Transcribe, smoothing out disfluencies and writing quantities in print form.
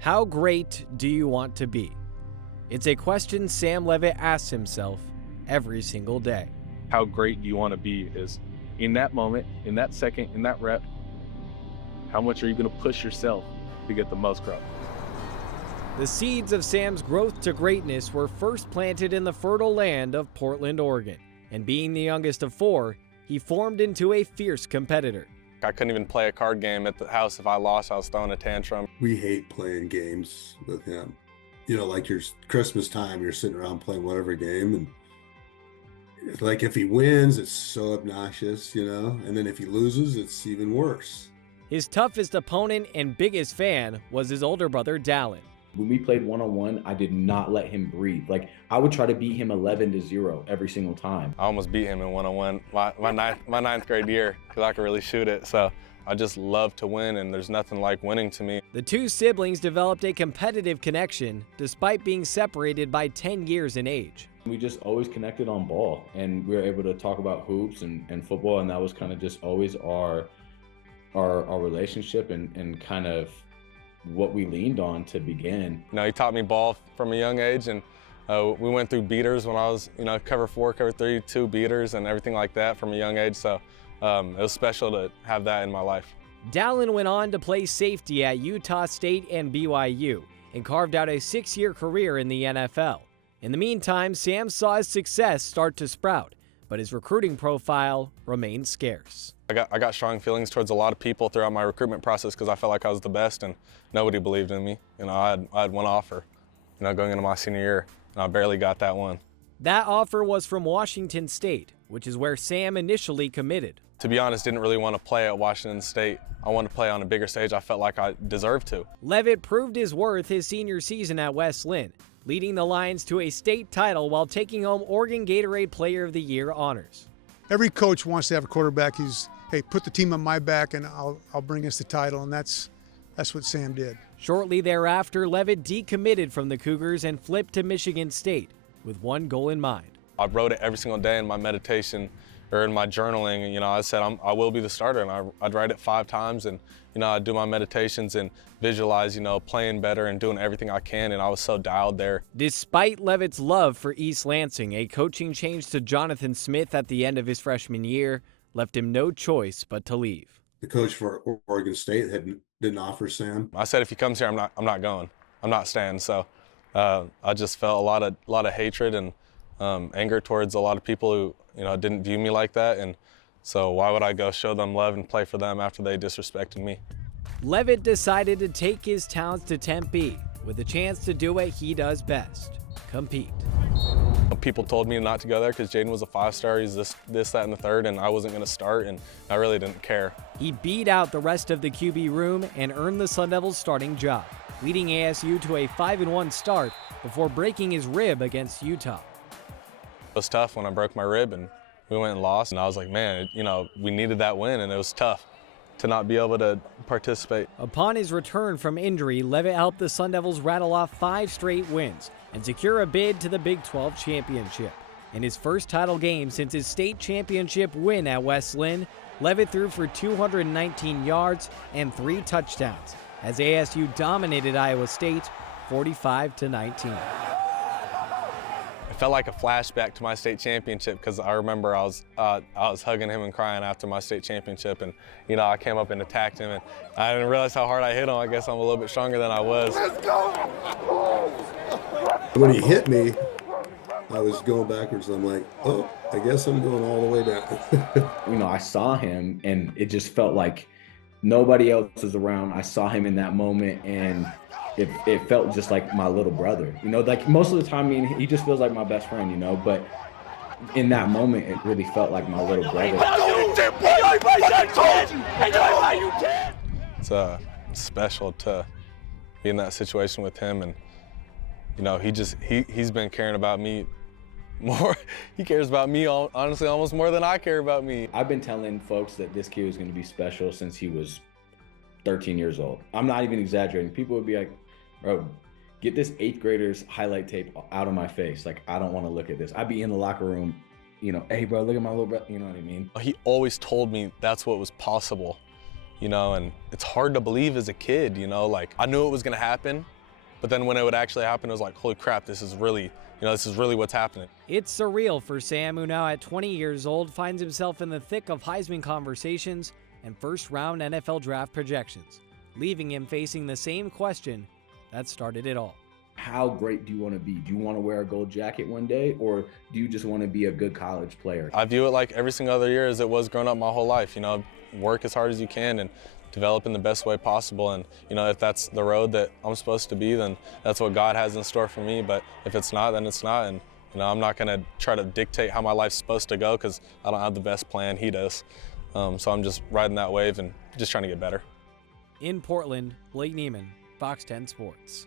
How great do you want to be? It's a question Sam Leavitt asks himself every single day. How great do you want to be is in that moment, in that second, in that rep, how much are you going to push yourself to get the most growth? The seeds of Sam's growth to greatness were first planted in the fertile land of Portland, Oregon. And being the youngest of four, he formed into a fierce competitor. I couldn't even play a card game at the house. If I lost, I was throwing a tantrum. We hate playing games with him. You know, like your Christmas time, you're sitting around playing whatever game, and like if he wins, it's so obnoxious, you know, and then if he loses, it's even worse. His toughest opponent and biggest fan was his older brother, Dallin. When we played one-on-one, I did not let him breathe. Like, I would try to beat him 11-0 every single time. I almost beat him in one-on-one my ninth grade year because I could really shoot it. So I just love to win, and there's nothing like winning to me. The two siblings developed a competitive connection despite being separated by 10 years in age. We just always connected on ball, and we were able to talk about hoops and football, and that was kind of just always our relationship and kind of what we leaned on to begin. You know, he taught me ball from a young age, and we went through beaters when I was, you know, cover 4, cover 3, 2 beaters and everything like that from a young age. So it was special to have that in my life. Dallin went on to play safety at Utah State and BYU and carved out a 6-year career in the NFL. In the meantime, Sam saw his success start to sprout, but his recruiting profile remained scarce. I got strong feelings towards a lot of people throughout my recruitment process because I felt like I was the best and nobody believed in me. You know, I had one offer, you know, going into my senior year, and I barely got that one. That offer was from Washington State, which is where Sam initially committed. To be honest, didn't really want to play at Washington State. I wanted to play on a bigger stage. I felt like I deserved to. Leavitt proved his worth his senior season at West Linn, leading the Lions to a state title while taking home Oregon Gatorade Player of the Year honors. Every coach wants to have a quarterback who's, hey, put the team on my back and I'll bring us the title, and that's what Sam did. Shortly thereafter, Leavitt decommitted from the Cougars and flipped to Michigan State with one goal in mind. I wrote it every single day in my meditation or in my journaling. You know, I said I will be the starter, and I'd write it 5 times, and you know, I'd do my meditations and visualize, you know, playing better and doing everything I can, and I was so dialed there. Despite Leavitt's love for East Lansing, a coaching change to Jonathan Smith at the end of his freshman year left him no choice but to leave. The coach for Oregon State didn't offer Sam. I said if he comes here, I'm not going. I'm not staying. So I just felt a lot of hatred and anger towards a lot of people who, you know, didn't view me like that, and so why would I go show them love and play for them after they disrespected me? Leavitt decided to take his talents to Tempe with a chance to do what he does best: compete. People told me not to go there because Jaden was a 5-star. He's this, that, and the third, and I wasn't going to start, and I really didn't care. He beat out the rest of the QB room and earned the Sun Devils' starting job, leading ASU to a 5-1 start before breaking his rib against Utah. It was tough when I broke my rib and we went and lost, and I was like, man, you know, we needed that win, and it was tough to not be able to participate. Upon his return from injury, Leavitt helped the Sun Devils rattle off 5 straight wins and secure a bid to the Big 12 championship. In his first title game since his state championship win at West Linn, Leavitt threw for 219 yards and 3 touchdowns as ASU dominated Iowa State 45-19. It felt like a flashback to my state championship because I remember I was hugging him and crying after my state championship, and you know, I came up and attacked him, and I didn't realize how hard I hit him. I guess I'm a little bit stronger than I was. Let's go! When he hit me, I was going backwards. I'm like, oh, I guess I'm going all the way down. You know, I saw him, and it just felt like nobody else was around. I saw him in that moment, and it felt just like my little brother. You know, like most of the time, I mean, he just feels like my best friend, you know, but in that moment, it really felt like my little brother. It's special to be in that situation with him, and you know, he's been caring about me more. He cares about me, honestly, almost more than I care about me. I've been telling folks that this kid was going to be special since he was 13 years old. I'm not even exaggerating. People would be like, bro, get this 8th grader's highlight tape out of my face. Like, I don't want to look at this. I'd be in the locker room, you know, hey, bro, look at my little brother. You know what I mean? He always told me that's what was possible. you know, and it's hard to believe as a kid, you know, like I knew it was gonna happen, but then when it would actually happen, it was like, holy crap, this is really what's happening. It's surreal for Sam, who now at 20 years old finds himself in the thick of Heisman conversations and first-round NFL draft projections, leaving him facing the same question that started it all. How great do you want to be? Do you want to wear a gold jacket one day, or do you just want to be a good college player? I view it like every single other year as it was growing up my whole life, you know, work as hard as you can and develop in the best way possible. And, you know, if that's the road that I'm supposed to be, then that's what God has in store for me. But if it's not, then it's not. And, you know, I'm not going to try to dictate how my life's supposed to go because I don't have the best plan. He does. So I'm just riding that wave and just trying to get better. In Portland, Blake Neiman, Fox 10 Sports.